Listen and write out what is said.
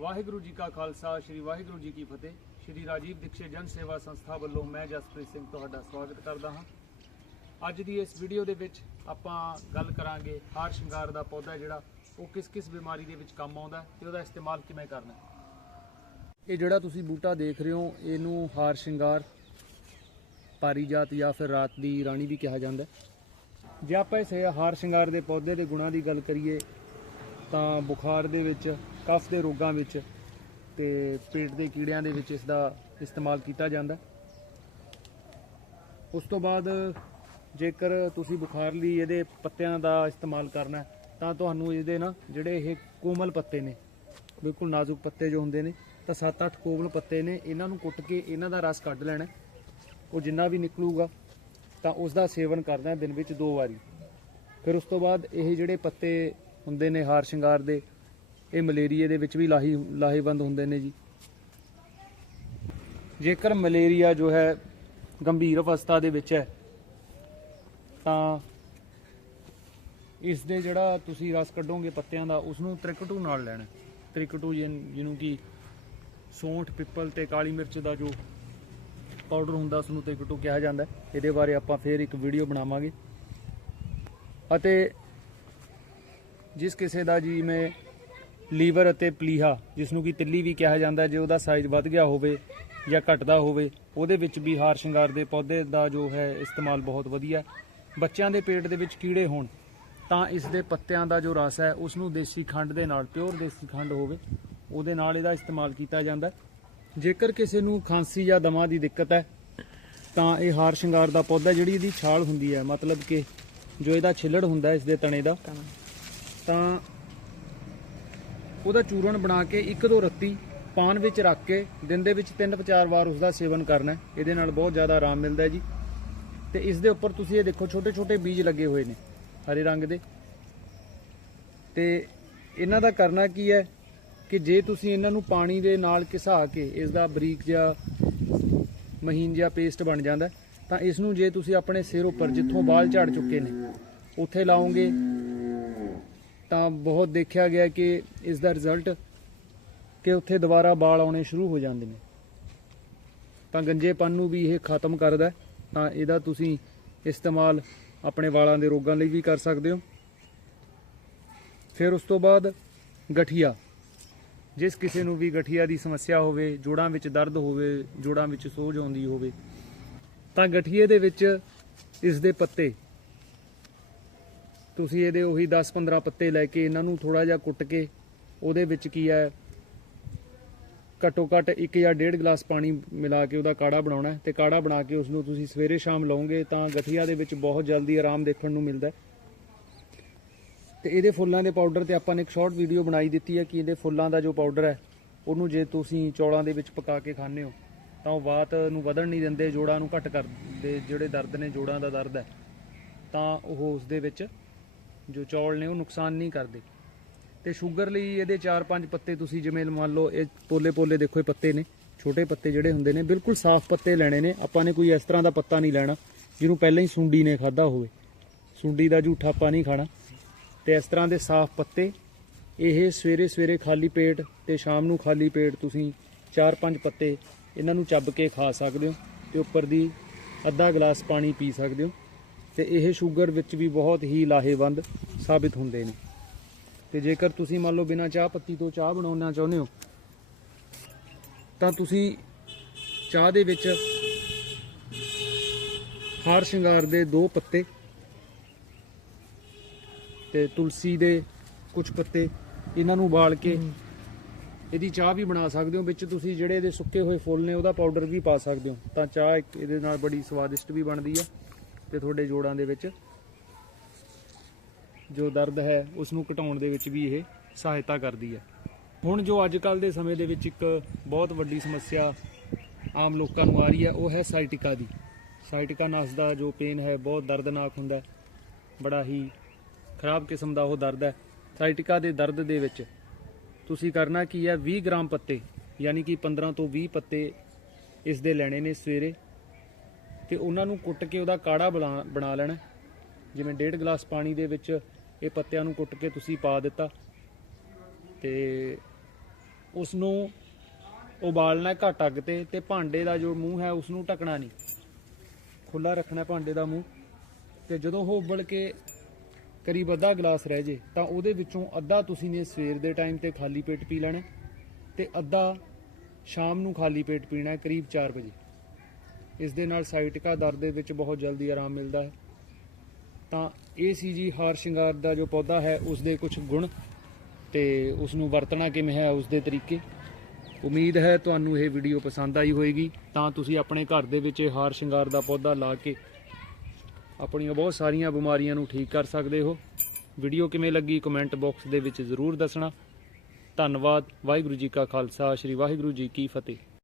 ਵਾਹਿਗੁਰੂ ਜੀ ਕਾ ਖਾਲਸਾ, ਸ੍ਰੀ ਵਾਹਿਗੁਰੂ ਜੀ ਕੀ ਫਤਿਹ। ਸ੍ਰੀ ਰਾਜੀਵ ਦੀਕਸ਼ੇ ਜਨ ਸੇਵਾ ਸੰਸਥਾ ਵੱਲੋਂ ਮੈਂ ਜਸਪ੍ਰੀਤ ਸਿੰਘ ਤੁਹਾਡਾ ਸਵਾਗਤ ਕਰਦਾ ਹਾਂ। ਅੱਜ ਦੀ ਇਸ ਵੀਡੀਓ ਦੇ ਵਿੱਚ ਆਪਾਂ ਗੱਲ ਕਰਾਂਗੇ ਹਾਰ ਸ਼ਿੰਗਾਰ ਦਾ ਪੌਦਾ ਜਿਹੜਾ, ਉਹ ਕਿਸ ਕਿਸ ਬਿਮਾਰੀ ਦੇ ਵਿੱਚ ਕੰਮ ਆਉਂਦਾ ਤੇ ਉਹਦਾ ਇਸਤੇਮਾਲ ਕਿਵੇਂ ਕਰਨਾ ਇਹ ਜਿਹੜਾ ਤੁਸੀਂ ਬੂਟਾ ਦੇਖ ਰਹੇ ਹੋ, ਇਹਨੂੰ ਹਾਰ ਸ਼ਿੰਗਾਰ ਪਾਰੀਜਾਤ ਜਾਂ ਫਿਰ ਰਾਤ ਦੀ ਰਾਣੀ ਵੀ ਕਿਹਾ ਜਾਂਦਾ ਜੇ ਆਪਾਂ ਇਸ ਹਾਰ ਸ਼ਿੰਗਾਰ ਦੇ ਪੌਦੇ ਦੇ ਗੁਣਾਂ ਦੀ ਗੱਲ ਕਰੀਏ, ਤਾਂ ਬੁਖਾਰ ਦੇ ਵਿੱਚ ਕਫ ਦੇ ਰੋਗਾਂ ਵਿੱਚ ਤੇ ਪੇਟ ਦੇ ਕੀੜਿਆਂ ਦੇ ਵਿੱਚ ਇਸ ਦਾ ਇਸਤੇਮਾਲ ਕੀਤਾ ਜਾਂਦਾ। ਉਸ ਤੋਂ ਬਾਅਦ ਜੇਕਰ ਤੁਸੀਂ ਬੁਖਾਰ ਲਈ ਇਹਦੇ ਪੱਤਿਆਂ ਦਾ ਇਸਤੇਮਾਲ ਕਰਨਾ ਤਾਂ ਤੁਹਾਨੂੰ ਇਹਦੇ ਨਾ ਜਿਹੜੇ ਇਹ ਕੋਮਲ ਪੱਤੇ ਨੇ, ਬਿਲਕੁਲ ਨਾਜ਼ੁਕ ਪੱਤੇ ਜੋ ਹੁੰਦੇ ਨੇ, ਤਾਂ 7-8 ਕੋਮਲ ਪੱਤੇ ਨੇ, ਇਹਨਾਂ ਨੂੰ ਕੁੱਟ ਕੇ ਇਹਨਾਂ ਦਾ ਰਸ ਕੱਢ ਲੈਣਾ ਉਹ ਜਿੰਨਾ ਵੀ ਨਿਕਲੂਗਾ, ਤਾਂ ਉਸ ਦਾ ਸੇਵਨ ਕਰਨਾ ਦਿਨ ਵਿੱਚ ਦੋ ਵਾਰੀ। ਫਿਰ ਉਸ ਤੋਂ ਬਾਅਦ ਇਹ ਜਿਹੜੇ ਪੱਤੇ ਹੁੰਦੇ ਨੇ ਹਾਰ ਸ਼ਿੰਗਾਰ ਦੇ ਇਹ ਮਲੇਰੀਏ ਦੇ ਵਿੱਚ ਵੀ ਲਾਹੀ, ਲਾਹੇਵੰਦ ਹੁੰਦੇ ਨੇ ਜੀ। ਜੇਕਰ ਮਲੇਰੀਆ ਜੋ ਹੈ ਗੰਭੀਰ ਅਵਸਥਾ ਦੇ ਵਿੱਚ ਹੈ, ਤਾਂ ਇਸ ਦੇ ਜਿਹੜਾ ਤੁਸੀਂ ਰਸ ਕੱਢੋਗੇ ਪੱਤਿਆਂ ਦਾ ਉਸ ਨੂੰ ਤ੍ਰਿਕਟੂ ਨਾਲ ਲੈਣਾ ਤ੍ਰਿਕਟੂ ਜਿਹਨੂੰ ਕਿ ਸੌਂਠ, ਪਿੱਪਲ ਤੇ ਕਾਲੀ ਮਿਰਚ ਦਾ ਜੋ ਪਾਊਡਰ ਹੁੰਦਾ ਉਸ ਨੂੰ ਤ੍ਰਿਕਟੂ ਕਿਹਾ ਜਾਂਦਾ ਇਹਦੇ ਬਾਰੇ ਆਪਾਂ ਫੇਰ ਇੱਕ ਵੀਡੀਓ ਬਣਾਵਾਂਗੇ। ਅਤੇ ਜਿਸ ਕਿਸੇ ਦਾ ਜੀ ਮੈਂ ਲੀਵਰ ਅਤੇ ਪਲੀਹਾ ਜਿਸ ਨੂੰ ਕਿ ਤਿੱਲੀ ਵੀ ਕਿਹਾ ਜਾਂਦਾ ਜੇ ਉਹਦਾ ਸਾਈਜ਼ ਵੱਧ ਗਿਆ ਹੋਵੇ ਜਾਂ ਘਟਦਾ ਹੋਵੇ, ਉਹਦੇ ਵਿੱਚ ਵੀ ਹਾਰ ਸ਼ਿੰਗਾਰ ਦੇ ਪੌਦੇ ਦਾ ਜੋ ਹੈ ਇਸਤੇਮਾਲ ਬਹੁਤ ਵਧੀਆ ਬੱਚਿਆਂ ਦੇ ਪੇਟ ਦੇ ਵਿੱਚ ਕੀੜੇ ਹੋਣ, ਤਾਂ ਇਸ ਦੇ ਪੱਤਿਆਂ ਦਾ ਜੋ ਰਸ ਹੈ ਉਸ ਨੂੰ ਦੇਸੀ ਖੰਡ ਦੇ ਨਾਲ ਪਿਓਰ ਦੇਸੀ ਖੰਡ ਹੋਵੇ, ਉਹਦੇ ਨਾਲ ਇਹਦਾ ਇਸਤੇਮਾਲ ਕੀਤਾ ਜਾਂਦਾ ਜੇਕਰ ਕਿਸੇ ਨੂੰ ਖਾਂਸੀ ਜਾਂ ਦਮਾ ਦੀ ਦਿੱਕਤ ਹੈ, ਤਾਂ ਇਹ ਹਾਰ ਸ਼ਿੰਗਾਰ ਦਾ ਪੌਦਾ, ਜਿਹੜੀ ਇਹਦੀ ਛਾਲ ਹੁੰਦੀ ਹੈ, ਮਤਲਬ ਕਿ ਜੋ ਇਹਦਾ ਛਿੱਲੜ ਹੁੰਦਾ ਹੈ, ਇਸ ਦੇ ਤਣੇ ਦਾ, ਤਾਂ ਉਹਦਾ ਚੂਰਨ ਬਣਾ ਕੇ ਇੱਕ ਦੋ ਰੱਤੀ ਪਾਨ ਵਿੱਚ ਰੱਖ ਕੇ ਦਿਨ ਦੇ ਵਿੱਚ ਤਿੰਨ ਚਾਰ ਵਾਰ ਉਸ ਦਾ ਸੇਵਨ ਕਰਨਾ ਇਹਦੇ ਨਾਲ ਬਹੁਤ ਜ਼ਿਆਦਾ ਆਰਾਮ ਮਿਲਦਾ ਹੈ ਜੀ। ਤੇ ਇਸ ਦੇ ਉੱਪਰ ਤੁਸੀਂ ਇਹ ਦੇਖੋ ਛੋਟੇ ਛੋਟੇ ਬੀਜ ਲੱਗੇ ਹੋਏ ਨੇ ਹਰੇ ਰੰਗ ਦੇ। ਤੇ ਇਹਨਾਂ ਦਾ ਕਰਨਾ ਕੀ ਹੈ ਕਿ ਜੇ ਤੁਸੀਂ ਇਹਨਾਂ ਨੂੰ ਪਾਣੀ ਦੇ ਨਾਲ ਘਿਸਾ ਕੇ ਇਸ ਦਾ ਬਰੀਕ ਜਿਹਾ ਮਹੀਨ ਜਿਹਾ ਪੇਸਟ ਬਣ ਜਾਂਦਾ ਤਾਂ ਇਸ ਨੂੰ ਜੇ ਤੁਸੀਂ ਆਪਣੇ ਸਿਰ ਉੱਪਰ ਜਿੱਥੋਂ ਵਾਲ ਝੜ ਚੁੱਕੇ ਨੇ, ਉੱਥੇ ਲਾਓਗੇ ਤਾਂ ਬਹੁਤ ਦੇਖਿਆ ਗਿਆ ਕਿ ਇਸ ਦਾ ਰਿਜ਼ਲਟ ਕਿ ਉੱਥੇ ਦੁਬਾਰਾ ਵਾਲ ਆਉਣੇ ਸ਼ੁਰੂ ਹੋ ਜਾਂਦੇ ਨੇ। ਤਾਂ ਗੰਜੇਪਨ ਨੂੰ ਵੀ ਇਹ ਖਤਮ ਕਰਦਾ ਤਾਂ ਇਹਦਾ ਤੁਸੀਂ ਇਸਤੇਮਾਲ ਆਪਣੇ ਵਾਲਾਂ ਦੇ ਰੋਗਾਂ ਲਈ ਵੀ ਕਰ ਸਕਦੇ ਹੋ। ਫਿਰ ਉਸ ਤੋਂ ਬਾਅਦ ਗਠੀਆ। ਜਿਸ ਕਿਸੇ ਨੂੰ ਵੀ ਗਠੀਆ ਦੀ ਸਮੱਸਿਆ ਹੋਵੇ, ਜੋੜਾਂ ਵਿੱਚ ਦਰਦ ਹੋਵੇ, ਜੋੜਾਂ ਵਿੱਚ ਸੋਜ ਆਉਂਦੀ ਹੋਵੇ, ਤਾਂ ਗਠੀਏ ਦੇ ਵਿੱਚ ਇਸ ਦੇ ਪੱਤੇ ਤੁਸੀਂ ਇਹਦੇ ਉਹੀ 10-15 ਪੱਤੇ ਲੈ ਕੇ ਇਹਨਾਂ ਨੂੰ ਥੋੜਾ ਜਿਹਾ ਕੁੱਟ ਕੇ ਉਹਦੇ ਵਿੱਚ ਕੀ ਹੈ ਘੱਟੋ ਘੱਟ 1 ਜਾਂ 1.5 ਗਲਾਸ ਪਾਣੀ ਮਿਲਾ ਕੇ ਉਹਦਾ ਕਾੜਾ ਬਣਾਉਣਾ ਹੈ ਤੇ ਕਾੜਾ ਬਣਾ ਕੇ ਉਸ ਨੂੰ ਤੁਸੀਂ ਸਵੇਰੇ ਸ਼ਾਮ ਲਾਓਗੇ ਤਾਂ ਗਠੀਆ ਦੇ ਵਿੱਚ ਬਹੁਤ ਜਲਦੀ ਆਰਾਮ ਦੇਖਣ ਨੂੰ ਮਿਲਦਾ ਹੈ। ਤੇ ਇਹਦੇ ਫੁੱਲਾਂ ਦੇ ਪਾਊਡਰ ਤੇ ਆਪਾਂ ਨੇ ਇੱਕ ਸ਼ਾਰਟ ਵੀਡੀਓ ਬਣਾਈ ਦਿੱਤੀ ਹੈ ਕਿ ਇਹਦੇ ਫੁੱਲਾਂ ਦਾ ਜੋ ਪਾਊਡਰ ਹੈ, ਉਹਨੂੰ ਜੇ ਤੁਸੀਂ ਚੌਲਾਂ ਦੇ ਵਿੱਚ ਪਕਾ ਕੇ ਖਾਂਦੇ ਹੋ, ਤਾਂ ਉਹ ਬਾਤ ਨੂੰ ਵਧਣ ਨਹੀਂ ਦਿੰਦੇ, ਜੋੜਾਂ ਨੂੰ ਘੱਟ ਕਰਦੇ ਜਿਹੜੇ ਦਰਦ ਨੇ ਜੋੜਾਂ ਦਾ ਦਰਦ ਹੈ, ਤਾਂ ਉਹ ਉਸ ਦੇ ਵਿੱਚ ਜੋ ਚੌਲ ਨੇ ਉਹ ਨੁਕਸਾਨ ਨਹੀਂ ਕਰਦੇ। ਤੇ ਸ਼ੂਗਰ ਲਈ ਇਹਦੇ 4-5 ਪੱਤੇ ਤੁਸੀਂ ਜਿਵੇਂ ਮੰਨ ਲਓ ਇਹ ਪੋਲੇ-ਪੋਲੇ ਦੇਖੋ ਇਹ ਪੱਤੇ ਨੇ, ਛੋਟੇ ਪੱਤੇ ਜਿਹੜੇ ਹੁੰਦੇ ਨੇ, ਬਿਲਕੁਲ ਸਾਫ਼ ਪੱਤੇ ਲੈਣੇ ਨੇ। ਆਪਾਂ ਨੇ ਕੋਈ ਇਸ ਤਰ੍ਹਾਂ ਦਾ ਪੱਤਾ ਨਹੀਂ ਲੈਣਾ, ਜਿਹਨੂੰ ਪਹਿਲਾਂ ਹੀ ਸੁੰਡੀ ਨੇ ਖਾਦਾ ਹੋਵੇ। ਸੁੰਡੀ ਦਾ ਝੂਠਾ ਨਹੀਂ ਖਾਣਾ। ਤੇ ਇਸ ਤਰ੍ਹਾਂ ਦੇ ਸਾਫ਼ ਪੱਤੇ, ਇਹ ਸਵੇਰੇ ਸਵੇਰੇ ਖਾਲੀ ਪੇਟ ਤੇ ਸ਼ਾਮ ਨੂੰ ਖਾਲੀ ਪੇਟ ਤੁਸੀਂ 4-5 ਪੱਤੇ ਇਹਨਾਂ ਨੂੰ ਚੱਬ ਕੇ ਖਾ ਸਕਦੇ ਹੋ ਤੇ ਉੱਪਰ ਦੀ ਅੱਧਾ ਗਲਾਸ ਪਾਣੀ ਪੀ ਸਕਦੇ ਹੋ। ਤੇ ਇਹ ਸ਼ੂਗਰ ਵਿੱਚ ਵੀ ਬਹੁਤ ਹੀ ਲਾਹੇਵੰਦ ਸਾਬਿਤ ਹੁੰਦੇ ਨੇ। ਤੇ ਜੇਕਰ ਤੁਸੀਂ ਮੰਨ ਲਓ ਬਿਨਾਂ ਚਾਹ ਪੱਤੀ ਤੋਂ ਚਾਹ ਬਣਾਉਣਾ ਚਾਹੁੰਦੇ ਹੋ ਤਾਂ ਤੁਸੀਂ ਚਾਹ ਦੇ ਵਿੱਚ ਹਾਰ ਸ਼ਿੰਗਾਰ ਦੇ ਦੋ ਪੱਤੇ ਤੇ ਤੁਲਸੀ ਦੇ ਕੁਝ ਪੱਤੇ ਇਹਨਾਂ ਨੂੰ ਉਬਾਲ ਕੇ ਇਹਦੀ ਚਾਹ ਵੀ ਬਣਾ ਸਕਦੇ ਹੋ। ਵਿੱਚ ਤੁਸੀਂ ਜਿਹੜੇ ਇਹਦੇ ਸੁੱਕੇ ਹੋਏ ਫੁੱਲ ਨੇ ਉਹਦਾ ਪਾਊਡਰ ਵੀ ਪਾ ਸਕਦੇ ਹੋ। ਤਾਂ ਚਾਹ ਇੱਕ ਇਹਦੇ ਨਾਲ ਬੜੀ ਸਵਾਦਿਸ਼ਟ ਵੀ ਬਣਦੀ ਹੈ ਤੇ ਤੁਹਾਡੇ ਜੋੜਾਂ ਦੇ ਵਿੱਚ ਜੋ ਦਰਦ ਹੈ ਉਸ ਨੂੰ ਘਟਾਉਣ ਦੇ ਵਿੱਚ ਵੀ ਇਹ ਸਹਾਇਤਾ ਕਰਦੀ ਹੈ। ਹੁਣ ਜੋ ਅੱਜ ਕੱਲ ਦੇ ਸਮੇਂ ਦੇ ਵਿੱਚ ਇੱਕ ਬਹੁਤ ਵੱਡੀ ਸਮੱਸਿਆ ਆਮ ਲੋਕਾਂ ਨੂੰ ਆ ਰਹੀ ਹੈ, ਉਹ ਹੈ ਸਾਈਟਿਕਾ ਦੀ। ਸਾਈਟਿਕਾ ਨਸ ਦਾ ਜੋ ਪੇਨ ਹੈ, ਬਹੁਤ ਦਰਦਨਾਕ ਹੁੰਦਾ ਬੜਾ ਹੀ ਖਰਾਬ ਕਿਸਮ ਦਾ ਉਹ ਦਰਦ ਹੈ। ਸਾਈਟਿਕਾ ਦੇ ਦਰਦ ਦੇ ਵਿੱਚ ਤੁਸੀਂ ਕਰਨਾ ਕੀ ਹੈ 20 ਗ੍ਰਾਮ ਪੱਤੇ, ਯਾਨੀ ਕਿ 15 ਤੋਂ 20 ਪੱਤੇ ਇਸ ਦੇ ਲੈਣੇ ਨੇ ਸਵੇਰੇ। ਤੇ ਉਹਨਾਂ ਨੂੰ ਕੁੱਟ ਕੇ ਉਹਦਾ ਕਾੜਾ ਬਣਾ ਬਣਾ ਲੈਣਾ। ਜਿਵੇਂ ਡੇਢ ਗਲਾਸ ਪਾਣੀ ਦੇ ਵਿੱਚ ਇਹ ਪੱਤਿਆਂ ਨੂੰ ਕੁੱਟ ਕੇ ਤੁਸੀਂ ਪਾ ਦਿੱਤਾ। ਤੇ ਉਸ ਨੂੰ ਉਬਾਲਣਾ ਘੱਟ ਅੱਗ ਤੇ ਤੇ ਭਾਂਡੇ ਦਾ ਜੋ ਮੂੰਹ ਹੈ ਉਸ ਨੂੰ ਢੱਕਣਾ ਨਹੀਂ। ਖੁੱਲਾ ਰੱਖਣਾ ਭਾਂਡੇ ਦਾ ਮੂੰਹ। ਤੇ ਜਦੋਂ ਉਹ ਉਬਲ ਕੇ ਕਰੀਬ ਅੱਧਾ ਗਲਾਸ ਰਹਿ ਜੇ, ਤਾਂ ਉਹਦੇ ਵਿੱਚੋਂ ਅੱਧਾ ਤੁਸੀਂ ਨੇ ਸਵੇਰ ਦੇ ਟਾਈਮ ਤੇ ਖਾਲੀ ਪੇਟ ਪੀ ਲੈਣਾ, ਤੇ ਅੱਧਾ ਸ਼ਾਮ ਨੂੰ ਖਾਲੀ ਪੇਟ ਪੀਣਾ ਕਰੀਬ 4 ਵਜੇ। ਇਸ ਦੇ ਨਾਲ ਸਾਈਟਿਕਾ ਦਰਦ ਦੇ ਵਿੱਚ ਬਹੁਤ ਜਲਦੀ ਆਰਾਮ ਮਿਲਦਾ ਹੈ। ਤਾਂ ਇਹ ਸੀ ਜੀ ਹਾਰ ਸ਼ਿੰਗਾਰ ਦਾ ਜੋ ਪੌਦਾ ਹੈ, ਉਸ ਦੇ ਕੁਝ ਗੁਣ ਤੇ ਉਸ ਨੂੰ ਵਰਤਣਾ ਕਿਵੇਂ ਹੈ ਉਸ ਦੇ ਤਰੀਕੇ। ਉਮੀਦ ਹੈ ਤੁਹਾਨੂੰ ਇਹ ਵੀਡੀਓ ਪਸੰਦ ਆਈ ਹੋਵੇਗੀ ਤਾਂ ਤੁਸੀਂ ਆਪਣੇ ਘਰ ਦੇ ਵਿੱਚ ਇਹ ਹਾਰ ਸ਼ਿੰਗਾਰ ਦਾ ਪੌਦਾ ਲਾ ਕੇ ਆਪਣੀਆਂ ਬਹੁਤ ਸਾਰੀਆਂ ਬਿਮਾਰੀਆਂ ਨੂੰ ਠੀਕ ਕਰ ਸਕਦੇ ਹੋ। ਵੀਡੀਓ ਕਿਵੇਂ ਲੱਗੀ ਕਮੈਂਟ ਬਾਕਸ ਦੇ ਵਿੱਚ ਜ਼ਰੂਰ ਦੱਸਣਾ। ਧੰਨਵਾਦ, ਵਾਹਿਗੁਰੂ ਜੀ ਕਾ ਖਾਲਸਾ, ਸ੍ਰੀ ਵਾਹਿਗੁਰੂ ਜੀ ਕੀ ਫਤਿਹ।